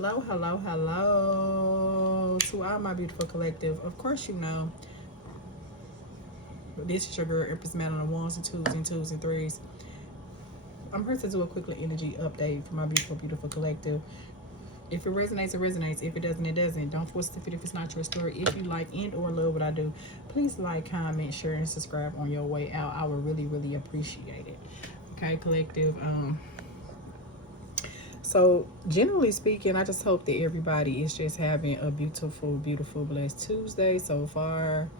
Hello, hello, hello to all my beautiful collective. Of course, you know this is your girl, Empress Man on the ones and twos and threes. I'm here to do a quick energy update for my beautiful, beautiful collective. If it resonates, it resonates. If it doesn't, it doesn't. Don't force the fit if it's not your story. If you like and or love what I do, please like, comment, share, and subscribe on your way out. I would really, really appreciate it. Okay, collective. So generally speaking, I just hope that everybody is just having a beautiful, beautiful, blessed Tuesday so far.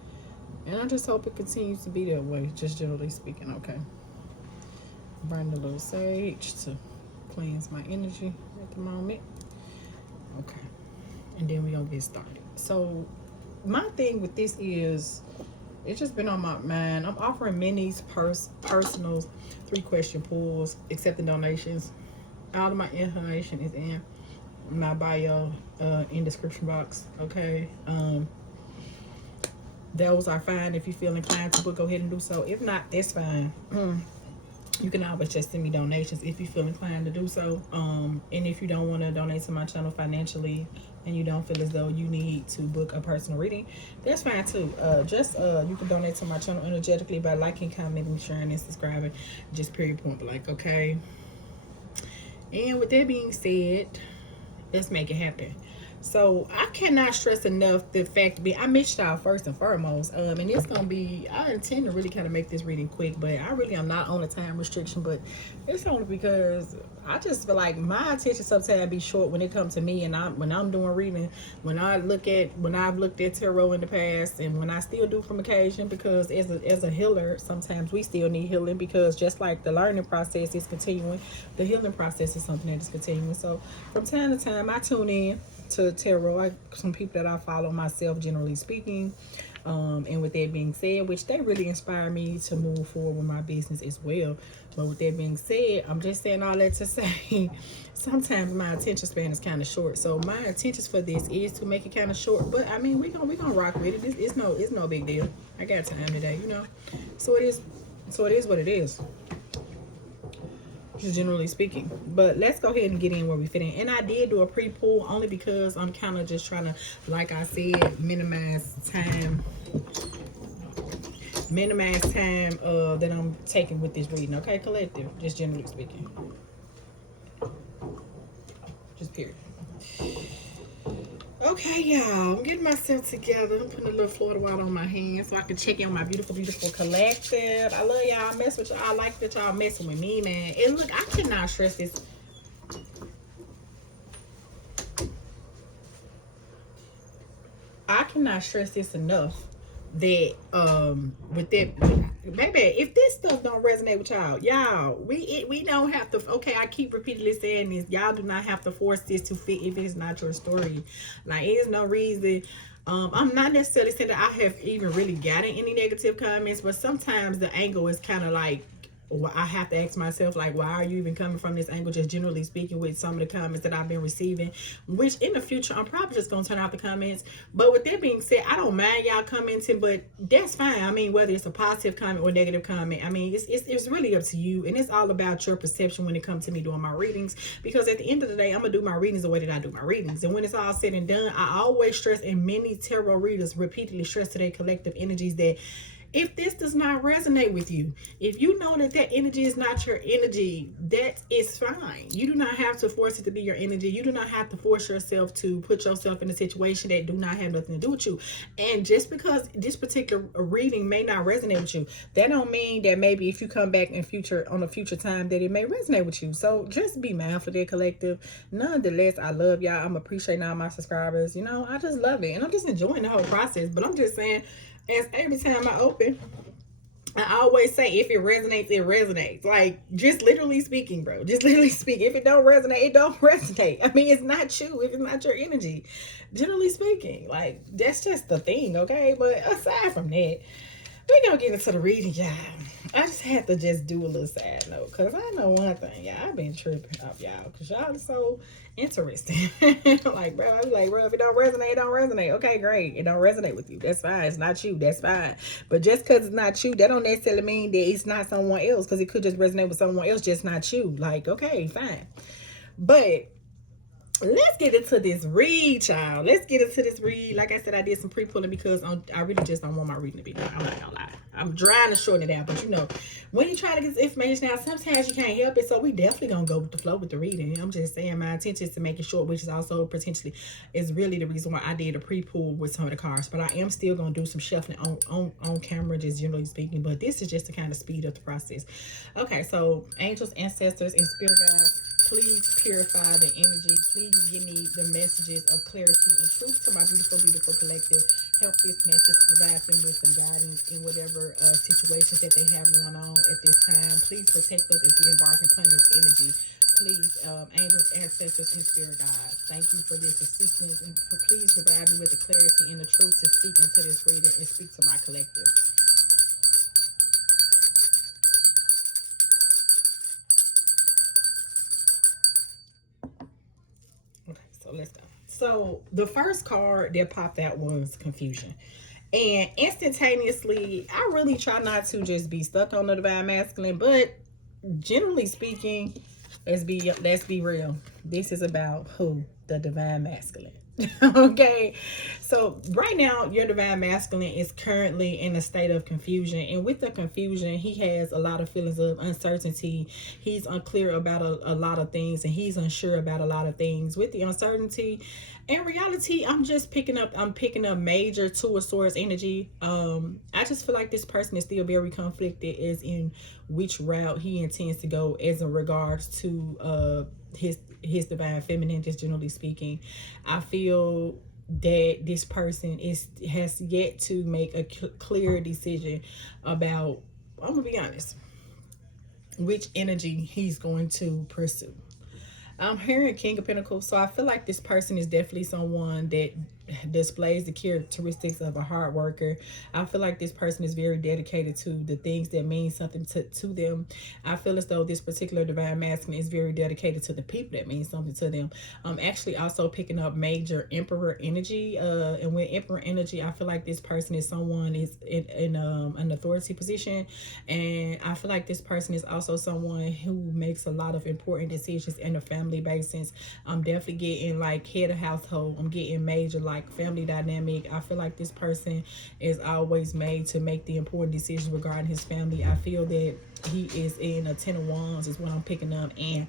And I just hope it continues to be that way, just generally speaking, okay? Burn a little sage to cleanse my energy at the moment. Okay. And then we're going to get started. So my thing with this is, it's just been on my mind. I'm offering minis, personals, 3-question pulls, accepting donations. All of my information is in my bio, in description box, okay? Those are fine. If you feel inclined to book, go ahead and do so. If not, that's fine. You can always just send me donations if you feel inclined to do so. And if you don't want to donate to my channel financially and you don't feel as though you need to book a personal reading, that's fine too. You can donate to my channel energetically by liking, commenting, sharing, and subscribing. Just period, point blank, okay? And with that being said, let's make it happen. So I cannot stress enough the fact to be, I missed y'all first and foremost. And it's gonna be, I intend to really kind of make this reading quick, but I really am not on a time restriction. But it's only because I just feel like my attention sometimes be short when it comes to me, and when I'm doing reading, when I've looked at tarot in the past, and when I still do from occasion, because as a healer, sometimes we still need healing, because just like the learning process is continuing, the healing process is something that is continuing. So from time to time, I tune in to tarot. Some people that I follow myself, generally speaking. And with that being said, which they really inspire me to move forward with my business as well. But with that being said, I'm just saying all that to say, sometimes my attention span is kind of short. So my intentions for this is to make it kind of short. But I mean, we gonna rock with it. It's no big deal. I got time today, you know. So it is. So it is what it is, just generally speaking. But let's go ahead and get in where we fit in. And I did do a pre-pull only because I'm kind of just trying to, like I said, minimize time that I'm taking with this reading. Okay, collective, just generally speaking, just period. Okay, y'all, I'm getting myself together. I'm putting a little Florida water on my hands so I can check in on my beautiful, beautiful collective. I love y'all. I mess with y'all. I like that y'all messing with me, man. And look, I cannot stress this. I cannot stress this enough that with that, baby, if this stuff don't resonate with y'all, we don't have to. Okay, I keep repeatedly saying this. Y'all do not have to force this to fit if it's not your story. Like, there's no reason. I'm not necessarily saying that I have even really gotten any negative comments, but sometimes the angle is kind of like, I have to ask myself, like, why are you even coming from this angle, just generally speaking, with some of the comments that I've been receiving, which in the future, I'm probably just going to turn off the comments. But with that being said, I don't mind y'all commenting, but that's fine. I mean, whether it's a positive comment or negative comment, I mean, it's really up to you. And it's all about your perception when it comes to me doing my readings. Because at the end of the day, I'm going to do my readings the way that I do my readings. And when it's all said and done, I always stress, and many tarot readers repeatedly stress to their collective energies, that if this does not resonate with you, if you know that that energy is not your energy, that is fine. You do not have to force it to be your energy. You do not have to force yourself to put yourself in a situation that do not have nothing to do with you. And just because this particular reading may not resonate with you, that don't mean that maybe if you come back in future, on a future time, that it may resonate with you. So just be mindful of that, collective. Nonetheless, I love y'all. I'm appreciating all my subscribers. You know, I just love it. And I'm just enjoying the whole process. But I'm just saying, as every time I open, I always say, if it resonates, it resonates. Like, just literally speaking, bro. Just literally speaking. If it don't resonate, it don't resonate. I mean, it's not you if it's not your energy. Generally speaking, like, that's just the thing, okay? But aside from that, we're gonna get into the reading, y'all. I just had to just do a little side note, because I know one thing, y'all. I've been tripping off y'all, because y'all are so interesting. Like, bro, I was like, bro, if it don't resonate, it don't resonate. Okay, great. It don't resonate with you. That's fine. It's not you. That's fine. But just because it's not you, that don't necessarily mean that it's not someone else, because it could just resonate with someone else, just not you. Like, okay, fine. But Let's get into this read, child. Let's get into this read. Like I said, I did some pre-pulling because I really just don't want my reading to be done. I'm not gonna lie. I'm trying to shorten it out, but you know, when you're trying to get this information out, sometimes you can't help it. So we definitely gonna go with the flow with the reading. I'm just saying my intention is to make it short, which is also potentially is really the reason why I did a pre-pull with some of the cards. But I am still gonna do some shuffling on camera, just generally speaking. But this is just to kind of speed up the process. Okay, so angels, ancestors, and spirit guides, please purify the energy. Please give me the messages of clarity and truth to my beautiful, beautiful collective. Help this message provide them with some guidance in whatever situations that they have going on at this time. Please protect us as we embark upon this energy. Please, angels, ancestors, and spirit guides, thank you for this assistance, and please provide me with the clarity and the truth to speak into this reading and speak to my collective. Okay, so let's go. So the first card that popped out was confusion. And instantaneously, I really try not to just be stuck on the divine masculine, but generally speaking, let's be real. This is about who? The divine masculine. Okay, so right now your divine masculine is currently in a state of confusion, and with the confusion he has a lot of feelings of uncertainty. He's unclear about a lot of things, and he's unsure about a lot of things. With the uncertainty, in reality, I'm picking up major two of swords energy. I just feel like this person is still very conflicted as in which route he intends to go as in regards to his divine feminine, just generally speaking. I feel that this person has yet to make a clear decision about, I'm gonna be honest, which energy he's going to pursue. I'm hearing King of Pentacles, so I feel like this person is definitely someone that displays the characteristics of a hard worker. I feel like this person is very dedicated to the things that mean something to them. I feel as though this particular divine masculine is very dedicated to the people that mean something to them. I'm actually also picking up major emperor energy. And with emperor energy, I feel like this person is someone is in an authority position. And I feel like this person is also someone who makes a lot of important decisions in a family basis. I'm definitely getting like head of household. I'm getting major like family dynamic. I feel like this person is always made to make the important decisions regarding his family. I feel that he is in a Ten of Wands is what I'm picking up, and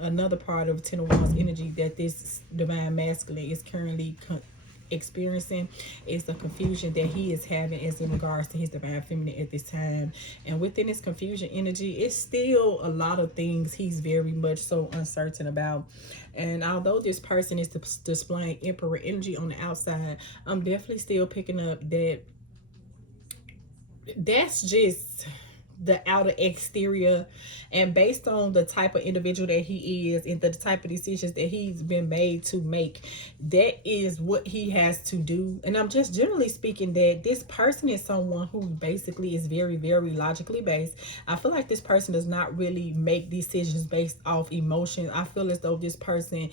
another part of Ten of Wands energy that this divine masculine is currently experiencing is the confusion that he is having as in regards to his divine feminine at this time. And within this confusion energy, it's still a lot of things he's very much so uncertain about. And although this person is displaying emperor energy on the outside, I'm definitely still picking up that that's just the outer exterior, and based on the type of individual that he is and the type of decisions that he's been made to make, that is what he has to do. And I'm just generally speaking that this person is someone who basically is very, very logically based. I feel like this person does not really make decisions based off emotion. I feel as though this person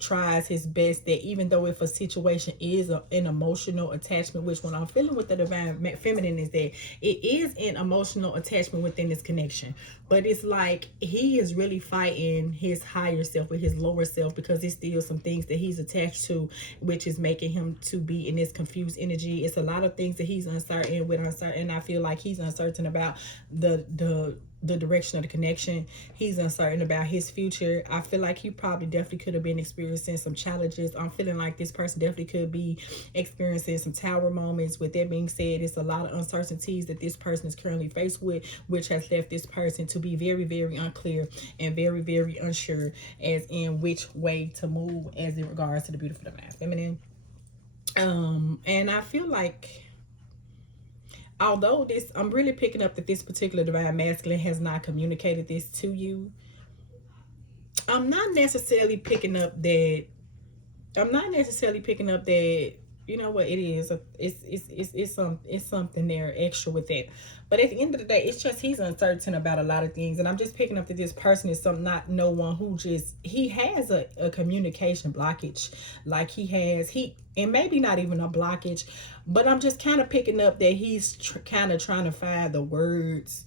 tries his best, that even though if a situation is an emotional attachment, which when I'm feeling with the divine feminine is that it is an emotional attachment within this connection, but it's like he is really fighting his higher self with his lower self, because it's still some things that he's attached to, which is making him to be in this confused energy. It's a lot of things that he's uncertain with. I feel like he's uncertain about the direction of the connection. He's uncertain about his future. I feel like he probably definitely could have been experiencing some challenges. I'm feeling like this person definitely could be experiencing some tower moments. With that being said, it's a lot of uncertainties that this person is currently faced with, which has left this person to be very, very unclear and very, very unsure as in which way to move as in regards to the beautiful divine feminine. And I feel like, although this, I'm really picking up that this particular divine masculine has not communicated this to you. I'm not necessarily picking up that. You know what it is. It's something there extra with it. But at the end of the day, it's just he's uncertain about a lot of things, and I'm just picking up that this person is not no one who just, he has a communication blockage, like and maybe not even a blockage, but I'm just kind of picking up that he's kind of trying to find the words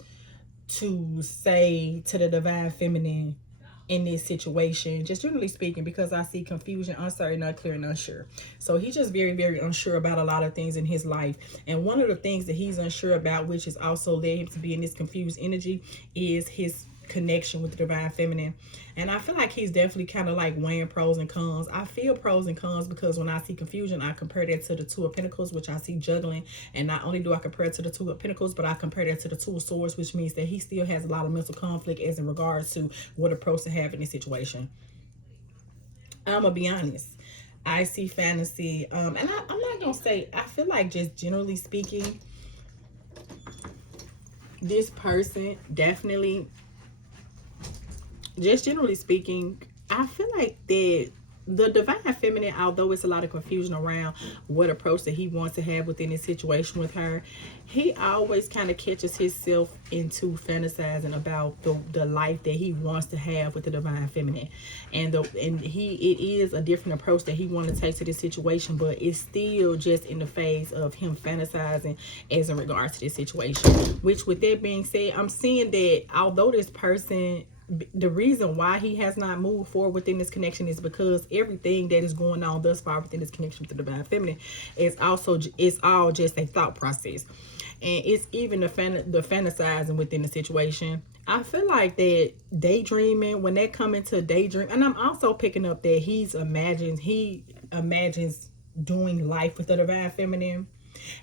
to say to the divine feminine in this situation, just generally speaking, because I see confusion, uncertain, unclear, and unsure. So he's just very, very unsure about a lot of things in his life. And one of the things that he's unsure about, which has also led him to be in this confused energy, is his connection with the divine feminine. And I feel like he's definitely kind of like weighing pros and cons. I feel pros and cons because when I see confusion, I compare that to the Two of Pentacles, which I see juggling. And not only do I compare it to the Two of Pentacles, but I compare that to the Two of Swords, which means that he still has a lot of mental conflict as in regards to what approach to have in this situation. I'm gonna be honest, I see fantasy, and I'm not gonna say, I feel like just generally speaking, this person definitely, just generally speaking, I feel like that the divine feminine, although it's a lot of confusion around what approach that he wants to have within his situation with her, he always kind of catches himself into fantasizing about the life that he wants to have with the divine feminine. And it is a different approach that he wants to take to this situation, but it's still just in the phase of him fantasizing as in regards to this situation. Which, with that being said, I'm seeing that although this person, the reason why he has not moved forward within this connection is because everything that is going on thus far within this connection with the divine feminine is also, it's all just a thought process. And it's even the fantasizing within the situation. I feel like that daydreaming, when they come into daydream, and I'm also picking up that he imagines doing life with the divine feminine.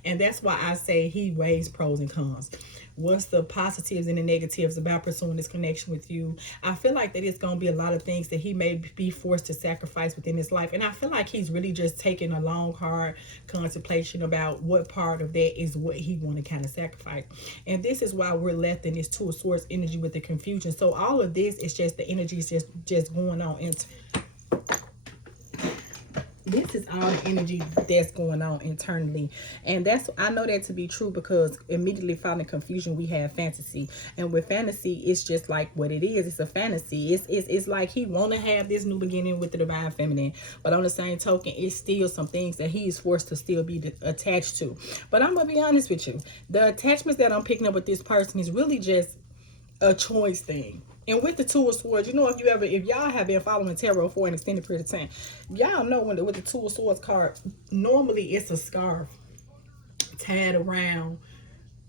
And that's why I say he weighs pros and cons. What's the positives and the negatives about pursuing this connection with you? I feel like that it's going to be a lot of things that he may be forced to sacrifice within his life. And I feel like he's really just taking a long, hard contemplation about what part of that is what he want to kind of sacrifice. And this is why we're left in this Two of Swords energy with the confusion. So all of this is just the energy is just going on into. This is all the energy that's going on internally. And that's, I know that to be true because immediately following confusion, we have fantasy. And with fantasy, it's just like what it is. It's a fantasy. It's like he want to have this new beginning with the divine feminine. But on the same token, it's still some things that he is forced to still be attached to. But I'm going to be honest with you. The attachments that I'm picking up with this person is really just a choice thing. And with the Two of Swords, you know, if y'all have been following tarot for an extended period of time, y'all know with the Two of Swords card, normally it's a scarf tied around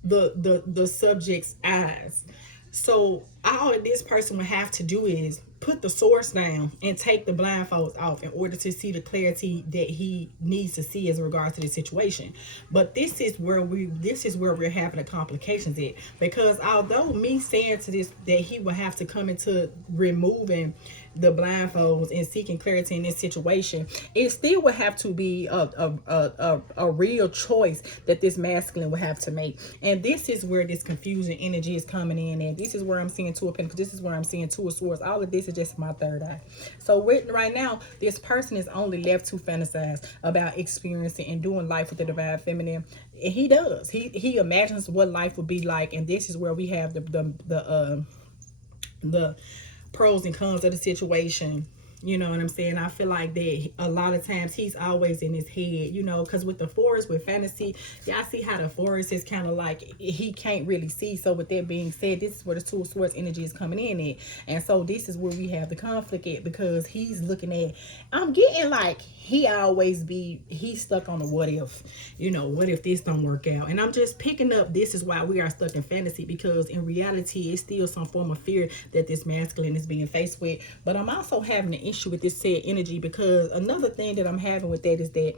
the subject's eyes. So all this person would have to do is put the swords down and take the blindfolds off in order to see the clarity that he needs to see as regards to the situation. But this is where we're having the complications at, because although me saying to this that he will have to come into removing the blindfolds and seeking clarity in this situation, it still would have to be a real choice that this masculine would have to make. And this is where this confusing energy is coming in, and this is where I'm seeing Two of Pentacles, this is where I'm seeing Two of Swords. All of this is just my third eye. So right now, this person is only left to fantasize about experiencing and doing life with the divine feminine. And he does. He imagines what life would be like, and this is where we have the pros and cons of the situation. You know what I'm saying? I feel like that a lot of times he's always in his head, you know, because with the forest, with fantasy, y'all see how the forest is kind of like, he can't really see. So with that being said, this is where the Two of Swords energy is coming in at. And so this is where we have the conflict at, because he's looking at, I'm getting like, he's stuck on the what if, you know, what if this don't work out? And I'm just picking up, this is why we are stuck in fantasy, because in reality, it's still some form of fear that this masculine is being faced with. But I'm also having an issue with this said energy, because another thing that I'm having with that is that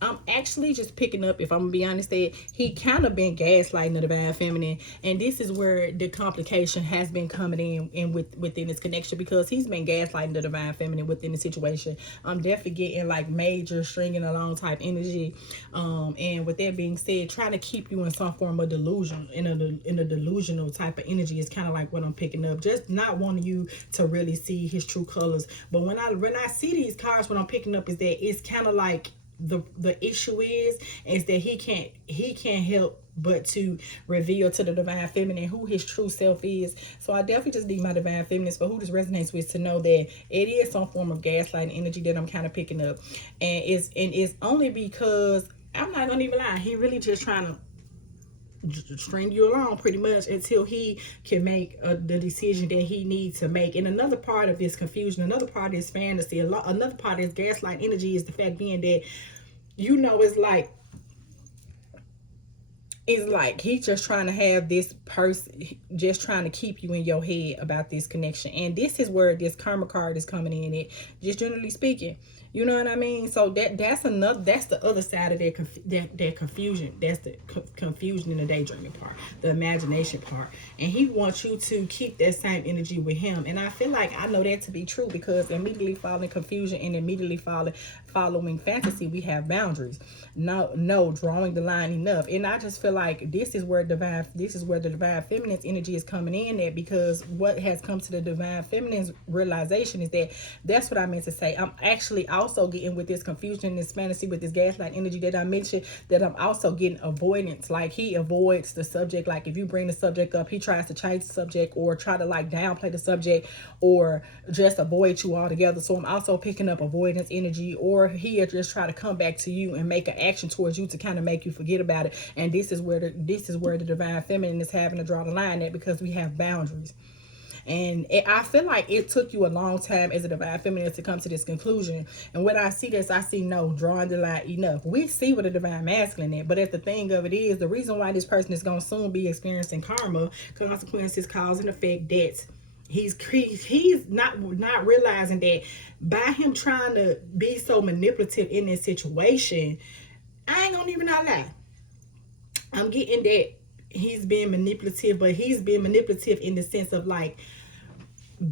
I'm actually just picking up, if I'm gonna be honest, that he kind of been gaslighting the divine feminine, and this is where the complication has been coming in within this connection, because he's been gaslighting the divine feminine within the situation. I'm definitely getting like major stringing along type energy, and with that being said, trying to keep you in some form of delusion, in a delusional type of energy is kind of like what I'm picking up. Just not wanting you to really see his true colors. But when I see these cards, what I'm picking up is that it's kind of like the issue is that he can't help but to reveal to the divine feminine who his true self is. So I definitely just need my divine feminines, for who this resonates with, to know that it is some form of gaslighting energy that I'm kind of picking up. And it's only because, I'm not gonna even lie, he really just trying to string you along pretty much until he can make the decision that he needs to make. And another part of this confusion, another part of this fantasy, another part of this gaslight energy is the fact being that, it's like he's just trying to have this person, just trying to keep you in your head about this connection. And this is where this karma card is coming in at, just generally speaking. You know what I mean? So that's the other side of that confusion. That's the confusion in the daydreaming part, the imagination part. And he wants you to keep that same energy with him. And I feel like I know that to be true, because immediately following confusion and immediately following fantasy, we have boundaries. No, drawing the line enough. And I just feel like this is where the divine feminine's energy is coming in at, because what has come to the divine feminine's realization is that that's what I meant to say. I'm actually also getting with this confusion, this fantasy, with this gaslight energy that I mentioned, that I'm also getting avoidance. Like he avoids the subject. Like if you bring the subject up, he tries to change the subject or try to like downplay the subject or just avoid you altogether. So I'm also picking up avoidance energy, or he'll just try to come back to you and make an action towards you to kind of make you forget about it. And this is where the divine feminine is having to draw the line at, because we have boundaries. And I feel like it took you a long time as a divine feminine to come to this conclusion. And when I see this, I see no, drawing the line enough. We see what a divine masculine is, but at the thing of it is, the reason why this person is going to soon be experiencing karma, consequences, cause and effect, that he's not realizing that by him trying to be so manipulative in this situation, I ain't gonna even not lie, I'm getting that he's being manipulative, but he's being manipulative in the sense of like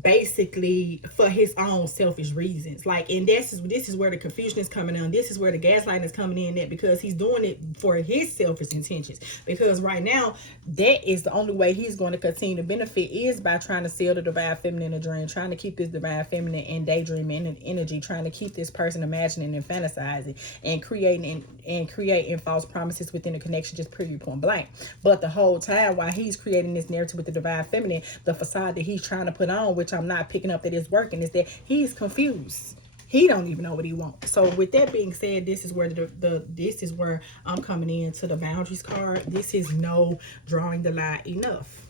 basically for his own selfish reasons. Like, and this is where the confusion is coming on. This is where the gaslighting is coming in at, because he's doing it for his selfish intentions. Because right now, that is the only way he's going to continue to benefit, is by trying to sell the divine feminine a dream, trying to keep this divine feminine and daydreaming energy, trying to keep this person imagining and fantasizing and creating false promises within the connection, just period, point blank. But the whole time while he's creating this narrative with the divine feminine, the facade that he's trying to put on, which I'm not picking up that it's working, is that he's confused. He don't even know what he wants. So with that being said, this is where this is where I'm coming into the boundaries card. This is no drawing the line enough.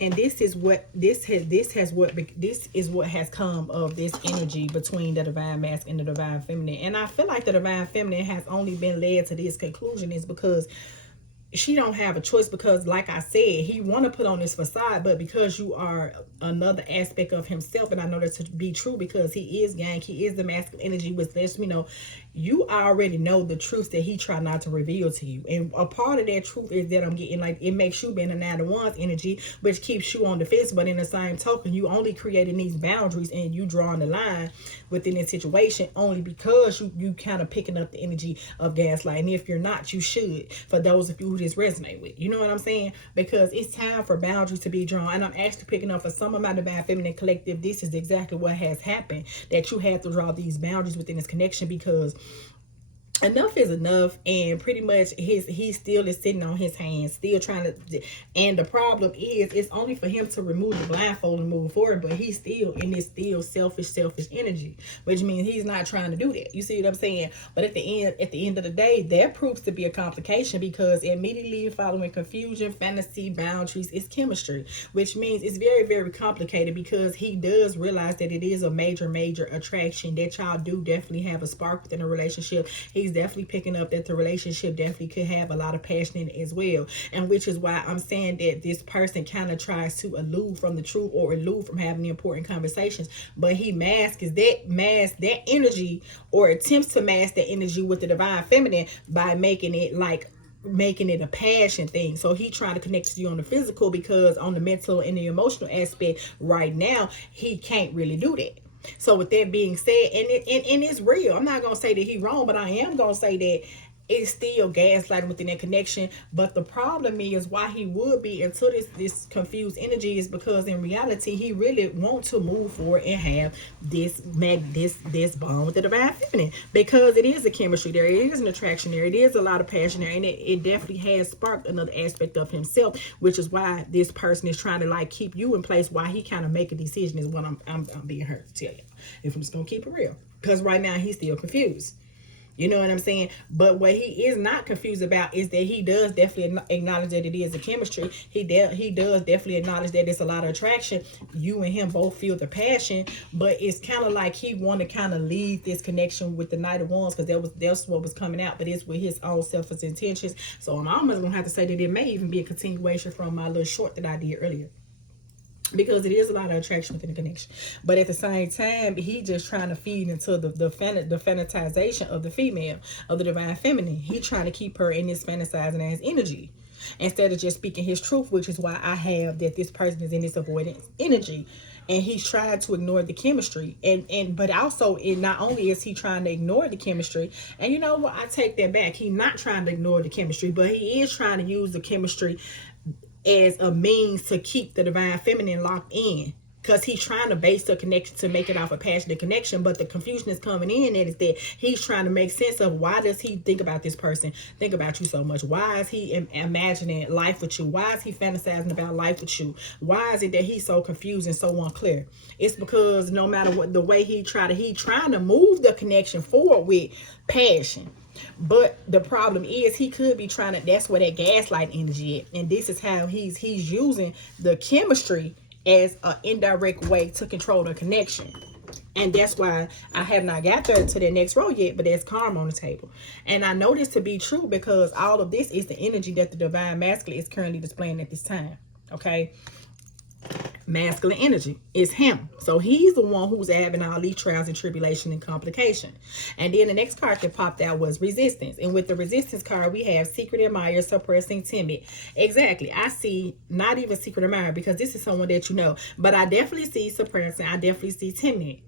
And this is what has come of this energy between the divine masculine and the divine feminine. And I feel like the divine feminine has only been led to this conclusion is because she don't have a choice, because like I said, he want to put on this facade, but because you are another aspect of himself, and I know that to be true because he is yang, he is the masculine energy, which lets me know you already know the truth that he tried not to reveal to you. And a part of that truth is that I'm getting like, it makes you being a 9 of Wands energy, which keeps you on the fence. But in the same token, you only creating these boundaries and you drawing the line within this situation only because you kind of picking up the energy of gaslight. And if you're not, you should, for those of you who just resonate with, you know what I'm saying? Because it's time for boundaries to be drawn. And I'm actually picking up for some of my divine feminine collective, this is exactly what has happened, that you have to draw these boundaries within this connection, because enough is enough. And pretty much he still is sitting on his hands, still trying to, and the problem is it's only for him to remove the blindfold and move forward, but he's still in this selfish energy, which means he's not trying to do that. You see what I'm saying? But at the end of the day, that proves to be a complication, because immediately following confusion, fantasy, boundaries is chemistry, which means it's very, very complicated, because he does realize that it is a major attraction, that y'all do definitely have a spark within a relationship. He's definitely picking up that the relationship definitely could have a lot of passion in it as well. And which is why I'm saying that this person kind of tries to elude from the truth or elude from having the important conversations. But he masks that energy, or attempts to mask that energy with the divine feminine by making it a passion thing. So he trying to connect to you on the physical, because on the mental and the emotional aspect right now, he can't really do that. So with that being said, and it's real. I'm not going to say that he's wrong, but I am going to say that it's still gaslighting within that connection. But the problem is why he would be into this confused energy is because in reality, he really wants to move forward and have this bond with the divine feminine, because it is a chemistry there. It is an attraction there. It is a lot of passion there. And it definitely has sparked another aspect of himself, which is why this person is trying to like keep you in place, why he kind of make a decision is what I'm being heard to tell you. If I'm just going to keep it real. Because right now he's still confused. You know what I'm saying? But what he is not confused about is that he does definitely acknowledge that it is a chemistry. He does definitely acknowledge that it's a lot of attraction. You and him both feel the passion, but it's kind of like he want to kind of lead this connection with the Knight of Wands, because that's what was coming out. But it's with his own selfish intentions. So I'm almost gonna have to say that it may even be a continuation from my little short that I did earlier, because it is a lot of attraction within the connection. But at the same time, he just trying to feed into the fantasization of the female, of the divine feminine. He trying to keep her in this fantasizing ass energy instead of just speaking his truth, which is why I have that this person is in this avoidance energy. And he's trying to ignore the chemistry, but also, not only is he trying to ignore the chemistry, and you know what, I take that back. He's not trying to ignore the chemistry, but he is trying to use the chemistry as a means to keep the divine feminine locked in, because he's trying to base the connection to make it off a passionate connection. But the confusion is coming in, and is that he's trying to make sense of, why does he think about this person, think about you so much? Why is he imagining life with you? Why is he fantasizing about life with you? Why is it that he's so confused and so unclear? It's because no matter what, the way he trying to move the connection forward with passion. But the problem is, he could be trying to, that's where that gaslight energy is. And this is how he's using the chemistry as an indirect way to control the connection. And that's why I have not got there to the next row yet, but there's karma on the table. And I know this to be true because all of this is the energy that the divine masculine is currently displaying at this time. Okay? Masculine energy is him. So he's the one who's having all these trials and tribulation and complication. And then the next card that popped out was resistance. And with the resistance card, we have secret admirer, suppressing, timid. Exactly. I see not even secret admirer, because this is someone that you know. But I definitely see suppressing. I definitely see timid.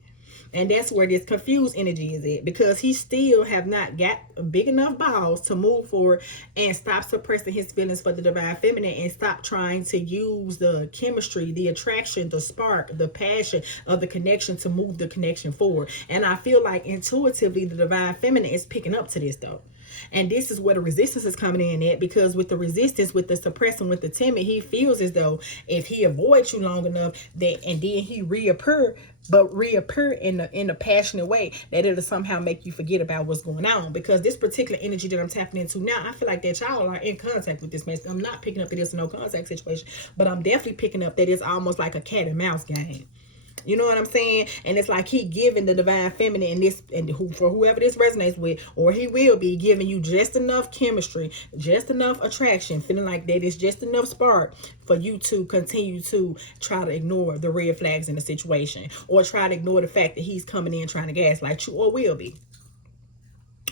And that's where this confused energy is at, because he still have not got big enough balls to move forward and stop suppressing his feelings for the divine feminine, and stop trying to use the chemistry, the attraction, the spark, the passion of the connection to move the connection forward. And I feel like intuitively the divine feminine is picking up to this though. And this is where the resistance is coming in at, because with the resistance, with the suppressing, with the timid, he feels as though if he avoids you long enough, that, and then he reappear in a passionate way, that it'll somehow make you forget about what's going on. Because this particular energy that I'm tapping into now, I feel like that y'all are in contact with this man. I'm not picking up that it's a no contact situation, but I'm definitely picking up that it's almost like a cat and mouse game. You know what I'm saying? And it's like he giving the divine feminine, and this, and for whoever this resonates with, or he will be giving you just enough chemistry, just enough attraction, feeling like that is just enough spark for you to continue to try to ignore the red flags in the situation, or try to ignore the fact that he's coming in trying to gaslight you, or will be.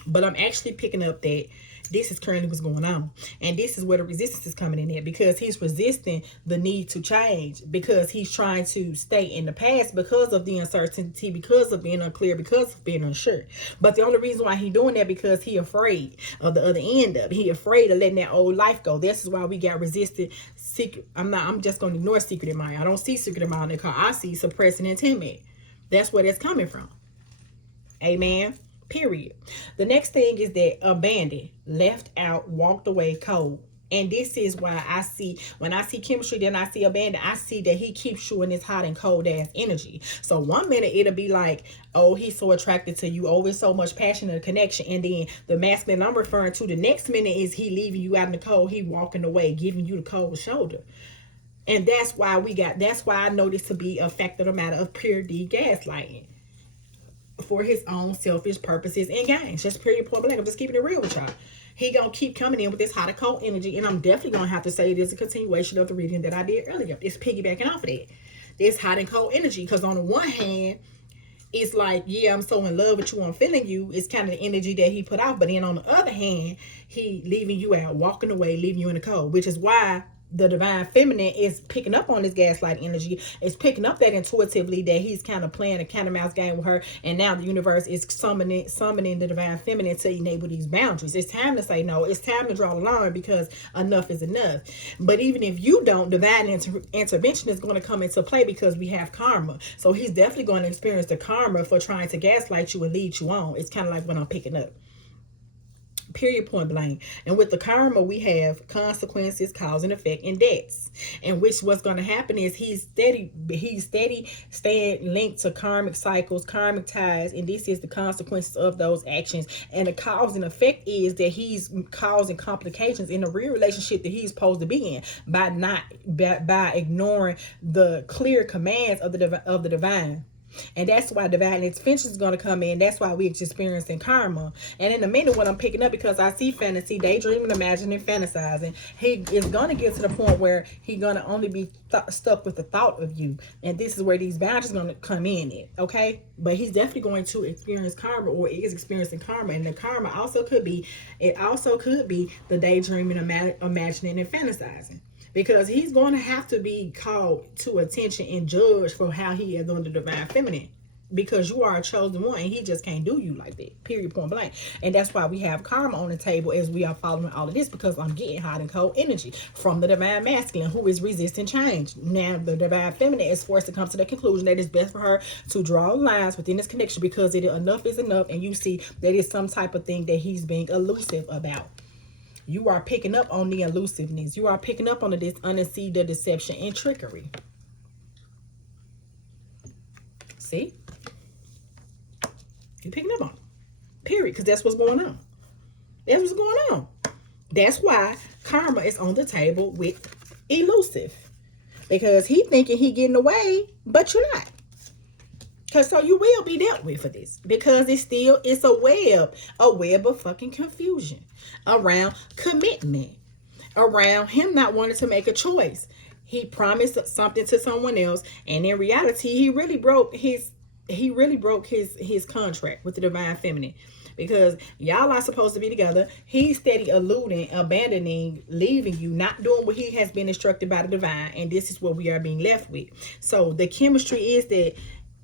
But I'm actually picking up that this is currently what's going on. And this is where the resistance is coming in at, because he's resisting the need to change, because he's trying to stay in the past because of the uncertainty, because of being unclear, because of being unsure. But the only reason why he's doing that, because he afraid of the other end of it. He afraid of letting that old life go. This is why we got resisted. Secret. I'm just going to ignore secret admirer. I don't see secret admirer in the car. I see suppressing and timid. That's where that's coming from. Amen. Period. The next thing is that abandoned, left out, walked away, cold. And this is why I see, when I see chemistry, then I see abandoned, I see that he keeps showing this hot and cold ass energy. So one minute it'll be like, oh, he's so attracted to you, oh, it's so much passion and connection. And then the masculine I'm referring to, the next minute is he leaving you out in the cold, he walking away, giving you the cold shoulder. And that's why I know this to be a fact of the matter of pure D gaslighting, for his own selfish purposes and gains. Just period, point blank. I'm just keeping it real with y'all. He gonna keep coming in with this hot and cold energy, and I'm definitely gonna have to say it is a continuation of the reading that I did earlier. It's piggybacking off of that. This hot and cold energy, because on the one hand, it's like, yeah, I'm so in love with you, I'm feeling you. It's kind of the energy that he put out. But then on the other hand, he leaving you out, walking away, leaving you in the cold, which is why the divine feminine is picking up on this gaslight energy. It's picking up that intuitively, that he's kind of playing a cat and mouse game with her, and now the universe is summoning the divine feminine to enable these boundaries. It's time to say no. It's time to draw the line, because enough is enough. But even if you don't, divine intervention is going to come into play, because we have karma. So he's definitely going to experience the karma for trying to gaslight you and lead you on. It's kind of like what I'm picking up. Period, point blank. And with the karma, we have consequences, cause and effect, and debts. And which what's going to happen is he's steady staying linked to karmic cycles, karmic ties, and this is the consequences of those actions. And the cause and effect is that he's causing complications in the real relationship that he's supposed to be in by ignoring the clear commands of the divine. And that's why divine intervention is going to come in. That's why we're experiencing karma. And in a minute, what I'm picking up, because I see fantasy, daydreaming, imagining, fantasizing, he is going to get to the point where he's going to only be stuck with the thought of you. And this is where these boundaries are going to come in at, okay? But he's definitely going to experience karma, or is experiencing karma. And the karma also could be the daydreaming, imagining, and fantasizing. Because he's going to have to be called to attention and judged for how he is on the divine feminine. Because you are a chosen one, and he just can't do you like that. Period, point blank. And that's why we have karma on the table as we are following all of this, because I'm getting hot and cold energy from the divine masculine who is resisting change. Now, the divine feminine is forced to come to the conclusion that it's best for her to draw lines within this connection, because enough is enough, and you see that it's some type of thing that he's being elusive about. You are picking up on the elusiveness. You are picking up on the dishonesty, the deception, and trickery. See? You're picking up on it. Period. Because that's what's going on. That's what's going on. That's why karma is on the table with elusive. Because he thinking he getting away, but you're not. Because so you will be dealt with for this. Because it's a web of fucking confusion around commitment, around him not wanting to make a choice. He promised something to someone else, and in reality, he really broke his contract with the divine feminine. Because y'all are supposed to be together. He's steady eluding, abandoning, leaving you, not doing what he has been instructed by the divine, and this is what we are being left with. So the chemistry is that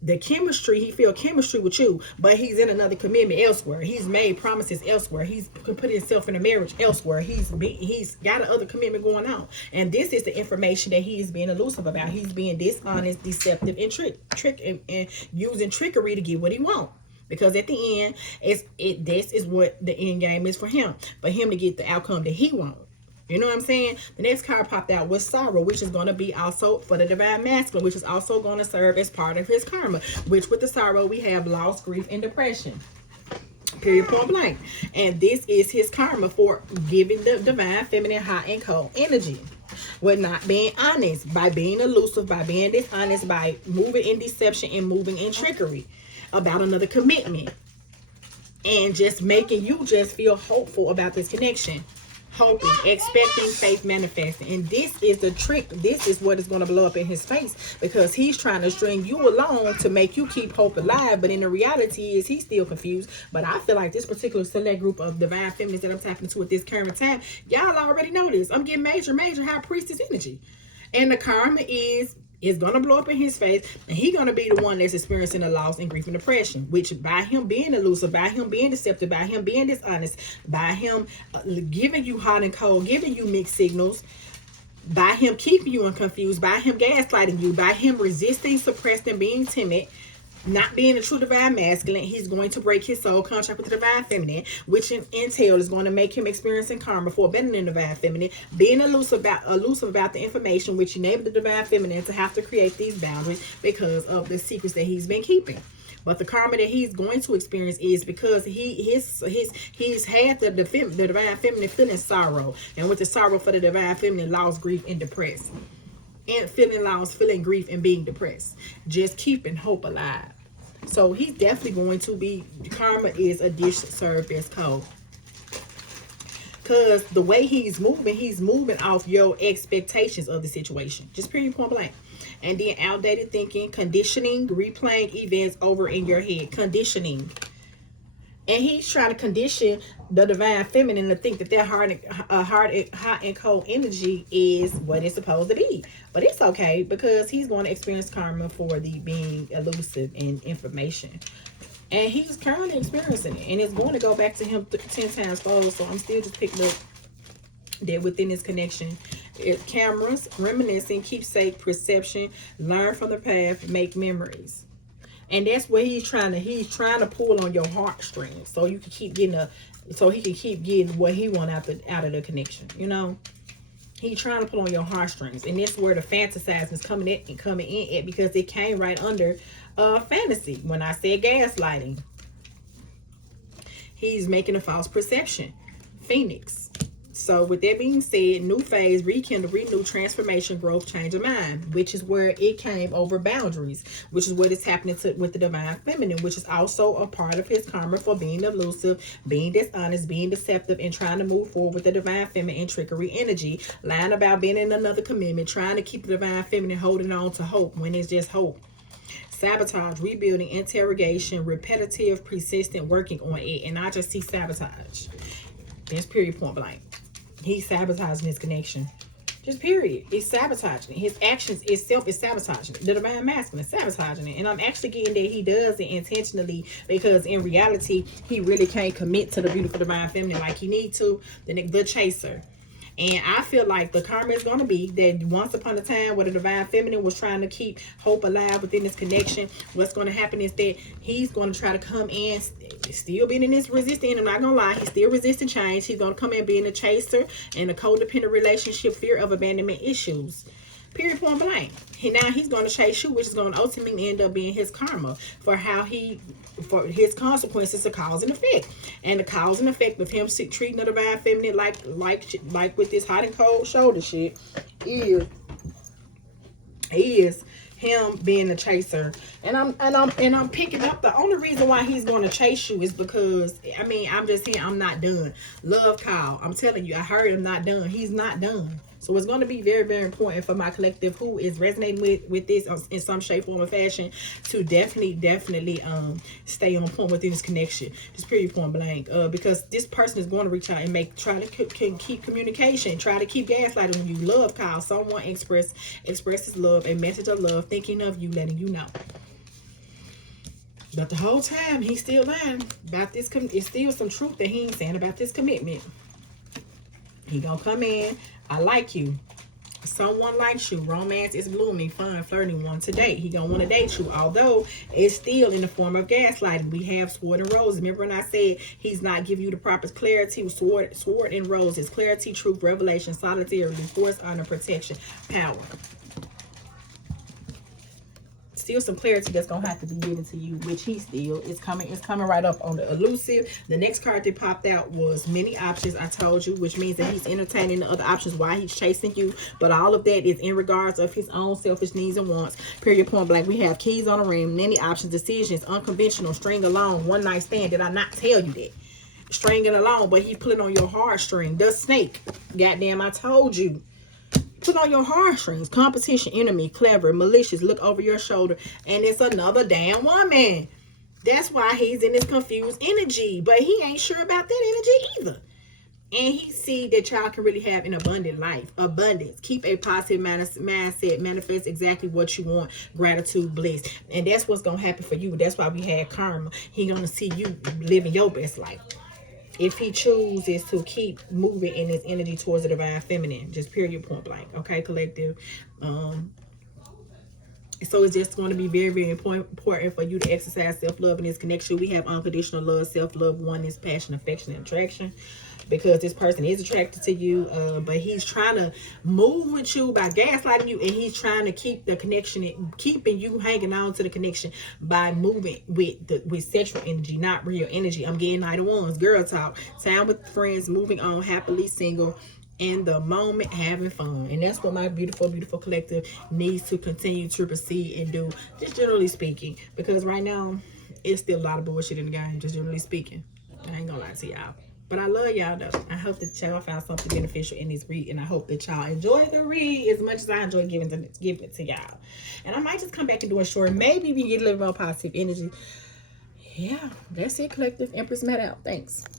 he feel chemistry with you, but he's in another commitment elsewhere. He's made promises elsewhere. He's put himself in a marriage elsewhere. He's got another commitment going on, and this is the information that he is being elusive about. He's being dishonest, deceptive, and and using trickery to get what he wants. Because at the end, this is what the end game is for him to get the outcome that he wants. You know what I'm saying? The next card popped out was sorrow, which is going to be also for the divine masculine, which is also going to serve as part of his karma. Which with the sorrow, we have loss, grief, and depression. Period, point blank. And this is his karma for giving the divine feminine hot and cold energy. With not being honest, by being elusive, by being dishonest, by moving in deception and moving in trickery about another commitment. And just making you just feel hopeful about this connection. Hoping, expecting, faith manifesting. And this is the trick. This is what is going to blow up in his face, because he's trying to string you along to make you keep hope alive. But in the reality is he's still confused. But I feel like this particular select group of divine feminists that I'm tapping into at this current time, y'all already know this. I'm getting major high priestess energy. And the karma is going to blow up in his face, and he's going to be the one that's experiencing the loss and grief and depression, which by him being elusive, by him being deceptive, by him being dishonest, by him giving you hot and cold, giving you mixed signals, by him keeping you confused, by him gaslighting you, by him resisting, suppressed, and being timid, not being a true divine masculine, he's going to break his soul contract with the divine feminine, which in entail is going to make him experiencing karma for abandoning the divine feminine, being elusive about the information, which enabled the divine feminine to have to create these boundaries because of the secrets that he's been keeping. But the karma that he's going to experience is because he's had the divine feminine feeling sorrow, and with the sorrow for the divine feminine, loss, grief, and depressed. And feeling lost, feeling grief, and being depressed. Just keeping hope alive. So he's definitely going to be, karma is a dish served as cold. Because the way he's moving off your expectations of the situation. Just period, point blank. And then outdated thinking, conditioning, replaying events over in your head. Conditioning. And he's trying to condition the divine feminine to think that their hot and cold energy is what it's supposed to be. But it's okay, because he's going to experience karma for the being elusive in information. And he's currently experiencing it. And it's going to go back to him 10 times fold. So I'm still just picking up that within this connection. Cameras, reminiscing, keepsake, perception, learn from the past, make memories. And that's what he's trying to pull on your heartstrings so you can keep getting so he can keep getting what he want out of the connection, you know. He's trying to pull on your heartstrings, and that's where the fantasizing is coming in at, because it came right under fantasy when I said gaslighting. He's making a false perception. Phoenix. So with that being said, new phase, rekindle, renew, transformation, growth, change of mind, which is where it came over boundaries, which is what is happening with the divine feminine, which is also a part of his karma for being elusive, being dishonest, being deceptive, and trying to move forward with the divine feminine and trickery energy, lying about being in another commitment, trying to keep the divine feminine holding on to hope when it's just hope. Sabotage, rebuilding, interrogation, repetitive, persistent, working on it. And I just see sabotage. That's period, point blank. He's sabotaging his connection. Just period. He's sabotaging it. His actions itself is sabotaging it. The divine masculine is sabotaging it. And I'm actually getting that he does it intentionally, because in reality, he really can't commit to the beautiful divine feminine like he needs to. The chaser. And I feel like the karma is going to be that once upon a time where the divine feminine was trying to keep hope alive within this connection, what's going to happen is that he's going to try to come in, still being in this resisting. I'm not going to lie, he's still resisting change. He's going to come in being a chaser and a codependent relationship, fear of abandonment issues. Period, point blank. Now he's going to chase you, which is going to ultimately end up being his karma for for his consequences of cause and effect. And the cause and effect of him treating the divine feminine like with this hot and cold shoulder shit is him being a chaser. And I'm picking up, the only reason why he's going to chase you is because, I mean, I'm just saying, I'm not done. Love call. I'm telling you, I heard him not done. He's not done. So it's going to be very, very important for my collective who is resonating with this in some shape, form, or fashion to definitely stay on point within this connection. Just period, point blank. Because this person is going to reach out and try to keep communication, try to keep gaslighting when you love call. Someone expresses love, a message of love, thinking of you, letting you know. But the whole time he's still lying about this. It's still some truth that he ain't saying about this commitment. He gonna come in. I like you. Someone likes you. Romance is blooming, fun, flirting, want to date. He gonna want to date you, although it's still in the form of gaslighting. We have sword and roses. Remember when I said he's not giving you the proper clarity with sword and roses? Clarity, truth, revelation, solidarity, force, honor, protection, power. Still some clarity that's gonna have to be given to you, which he still is coming. It's coming right up on the elusive. The next card that popped out was many options. I told you, which means that he's entertaining the other options while he's chasing you. But all of that is in regards of his own selfish needs and wants. Period, point blank. We have keys on the ring, many options, decisions, unconventional, string along, one night stand. Did I not tell you that? Stringing along, but he put it on your heartstring. The snake. Goddamn, I told you. Put on your heartstrings. Competition, enemy, clever, malicious, look over your shoulder. And it's another damn woman. That's why he's in this confused energy. But he ain't sure about that energy either. And he see that y'all can really have an abundant life. Abundance. Keep a positive mindset. Manifest exactly what you want. Gratitude, bliss. And that's what's going to happen for you. That's why we had karma. He going to see you living your best life. If he chooses to keep moving in his energy towards the divine feminine, just period, point blank. Okay, collective. So it's just going to be very, very important for you to exercise self-love in this connection. We have unconditional love, self-love, oneness, passion, affection, and attraction. Because this person is attracted to you, but he's trying to move with you by gaslighting you, and he's trying to keep the connection, keeping you hanging on to the connection by moving with sexual energy, not real energy. I'm getting Knight of Wands, girl talk, time with friends, moving on, happily single, in the moment, having fun. And that's what my beautiful, beautiful collective needs to continue to proceed and do, just generally speaking. Because right now, it's still a lot of bullshit in the game, just generally speaking. I ain't gonna lie to y'all. But I love y'all though. I hope that y'all found something beneficial in this read, and I hope that y'all enjoy the read as much as I enjoy giving it to y'all. And I might just come back and do a short. Maybe we get a little more positive energy. Yeah, that's it, collective. Empress Met out. Thanks.